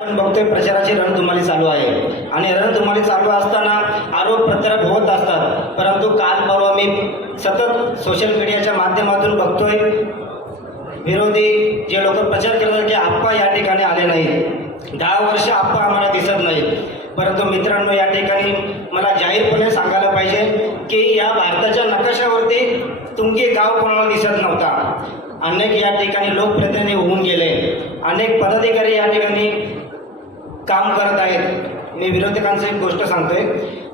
आपण बघतोय प्रचाराची रणधुमाळी चालू आहे. आणि रणधुमाळी चालू असताना आरोप प्रत्यारोप होत असतात. परंतु काल परवा मी सतत सोशल मीडियाच्या माध्यमातून बघतोय विरोधी जे लोक प्रचार करतात की आप्पा या ठिकाणी आले नाहीत. दहा वर्ष आप्पा आम्हाला दिसत नाहीत. परंतु मित्रांनो या ठिकाणी मला जाहीरपणे सांगायला पाहिजे की या भारताच्या नकाशावरती तुमचे गाव कोणाला दिसत नव्हता. अनेक या ठिकाणी लोकप्रतिनिधी होऊन गेले. अनेक पदाधिकारी या ठिकाणी काम करत आहेत. मी विरोधकांचं एक गोष्ट सांगतोय.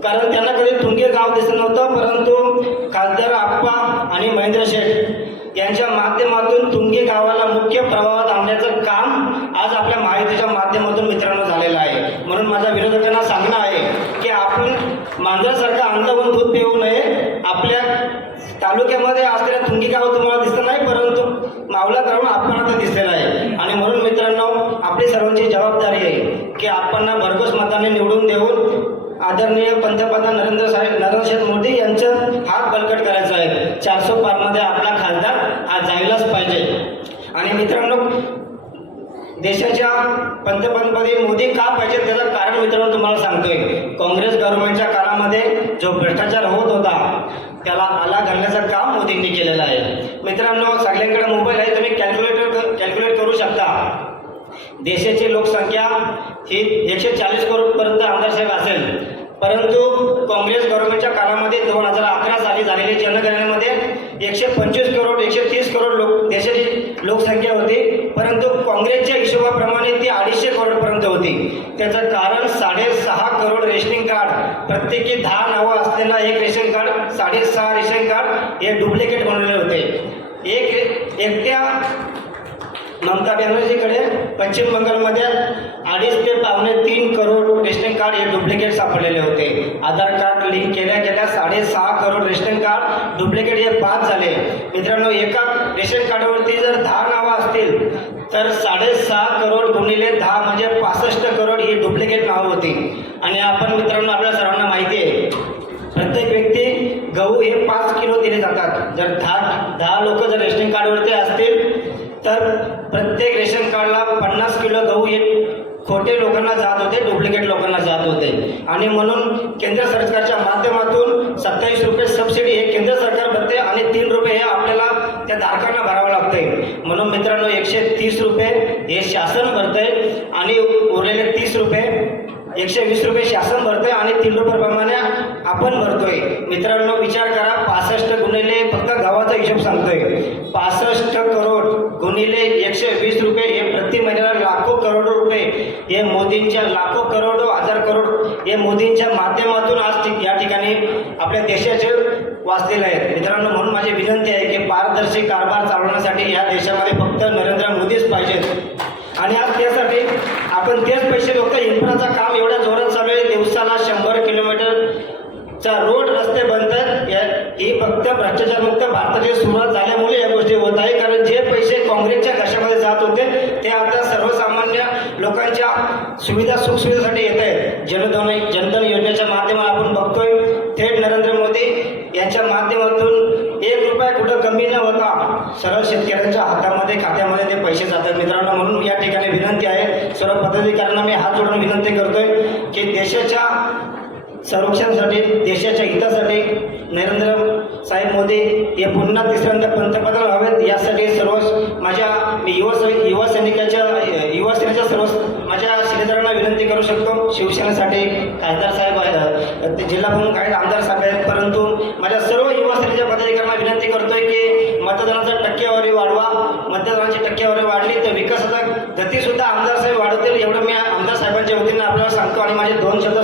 कारण त्यांना कधी तुंगे गाव दिसत नव्हतं परंतु खासदार आप्पा आणि महेंद्र शेठ यांच्या माध्यमातून तुंगे गावाला मुख्य प्रभावात आणण्याचं काम आज आपल्या माहितीच्या माध्यमातून मित्रांनो झालेलं आहे. म्हणून माझ्या विरोधकांना सांगणं आहे की आपण मांजरासारखं अंध दूध पिऊ नये. आपल्या तालुक्यामध्ये असलेल्या तुंगी गाव तुम्हाला दिसत नाही परंतु मावलात राहून आपण आता दिसलेलं आहे आणि म्हणून मित्रांनो आपली सर्वांची जबाबदारी आहे की आपण भरघोस मताने निवडून देऊन आदरणीय पंतप्रधान नरेंद्र परिषद मोदी यांचं हात बलकट करायचं आहे. चारशे पारमध्ये आपला खासदार हा जायलाच पाहिजे. आणि मित्रांनो देशाच्या पंतप्रधानपदी मोदी का पाहिजे त्याचं कारण मित्रांनो तुम्हाला सांगतोय. काँग्रेस गव्हर्नमेंटच्या काळामध्ये जो भ्रष्टाचार होत होता त्याला आला घालण्याचं काम मोदींनी केलेलं आहे. मित्रांनो सगळ्यांकडे मोबाईल आहे तुम्ही कॅल्क्युलेटर कॅल्क्युलेट करू शकता. देशाची लोकसंख्या ही एकशे चाळीस करोडपर्यंत आमदार असेल. परंतु काँग्रेस गव्हर्नमेंटच्या काळामध्ये दोन हजार अकरा साली झालेली जनगणनेमध्ये एकशे पंचवीस करोड एकशे तीस करोड लोक देशाची लोकसंख्या होती. परंतु काँग्रेसच्या हिशोबाप्रमाणे ती अडीचशे करोडपर्यंत होती. त्याचं कारण साडेसहा करोड रेशनिंग कार्ड प्रत्येकी दहा नावं असलेला एक रेशन कार्ड साडेसहा रेशन कार्ड हे डुप्लिकेट बनवलेले होते. एक एकट्या ममता बॅनर्जीकडे पश्चिम बंगालमध्ये अडीच ते पावणे तीन करोड कार्ड हे डुप्लिकेट सापडलेले होते. आधार कार्ड लिंक केल्या गेल्या साडेसहा करोड रेशन कार्ड डुप्लिकेट हे पाच झाले. मित्रांनो एका रेशन कार्डवरती जर दहा नावं असतील तर साडेसहा करोड गुणिले दहा म्हणजे पासष्ट करोड ही डुप्लिकेट नावं होती. आणि आपण मित्रांनो आपल्या सर्वांना माहिती आहे प्रत्येक व्यक्ती गहू हे पाच किलो दिले जातात. जर दहा दहा लोक जर रेशनिंग कार्डवरती असतील तर प्रत्येक रेशन कार्डला पन्नास किलो गहू हे खोटे लोकांना जात होते डुप्लिकेट लोकांना जात होते. आणि म्हणून केंद्र सरकारच्या माध्यमातून सत्तावीस रुपये सबसिडी हे केंद्र सरकार भरते आणि तीन रुपये हे आपल्याला त्या धारकांना भरावं लागते म्हणून मित्रांनो एकशे तीस रुपये हे शासन भरते आणि उरलेले तीस रुपये एकशे वीस रुपये शासन भरतोय आणि तीन रुपयाप्रमाणे आपण भरतोय. मित्रांनो विचार करा पासष्ट गुणिले फक्त गावाचा हिशोब सांगतोय. पासष्ट करोड गुणिले एकशे वीस रुपये हे प्रति महिन्याला लाखो करोडो रुपये हे मोदींच्या लाखो करोडो हजार करोड हे मोदींच्या माध्यमातून आज या ठिकाणी आपल्या देशाचे वाचलेले आहेत. मित्रांनो म्हणून माझी विनंती आहे की पारदर्शी कारभार चालवण्यासाठी या देशामध्ये फक्त नरेंद्र मोदीच पाहिजेत. आणि आज त्यासाठी आपण तेच पैसे फक्त इन्फ्राचं काम एवढ्या जोरात चालू आहे. दिवसाला शंभर किलोमीटरचा रोड रस्ते बनतात. या ही फक्त भ्रष्टाचारमुक्त भारत सुरुवात झाल्यामुळे या गोष्टी होत आहे कारण जे पैसे काँग्रेसच्या घशामध्ये जात होते ते आता सर्वसामान्य लोकांच्या सुविधा सुखसुविधेसाठी येत आहेत. जनधन जनधन योजनेच्या माध्यमातून आपण बघतोय थेट नरेंद्र मोदी यांच्या माध्यमातून एक रुपया कुठं कमी न होता सरळ शेतकऱ्यांच्या हातामध्ये खात्यामध्ये ते पैसे जातात. मित्रांनो म्हणून या ठिकाणी विनंती आहे सर्व पदाधिकाऱ्यांना मी हात जोडून विनंती करतोय की देशाच्या संरक्षणासाठी देशाच्या हितासाठी नरेंद्र साहेब मोदी हे पुन्हा तिसऱ्यांदा पंतप्रधान व्हावेत. यासाठी सर्व माझ्या मी युवा युवा सेनेच्या सर्व माझ्या शिलेदारांना विनंती करू शकतो. शिवसेनेसाठी खासदार साहेब आहेत जिल्हा प्रमुख आहेत आमदार साहेब आहेत. परंतु माझ्या सर्व युवा सेनेच्या पदाधिकाऱ्यांना विनंती करतोय की मतदानाचा टक्केवारी वाढवा. मतदानाची टक्केवारी वाढली तर विकासाचा गतीसुद्धा आमदार साहेब वाढवतील एवढं मी आमदार साहेबांच्या वतीनं आपल्याला सांगतो आणि माझे दोन शब्द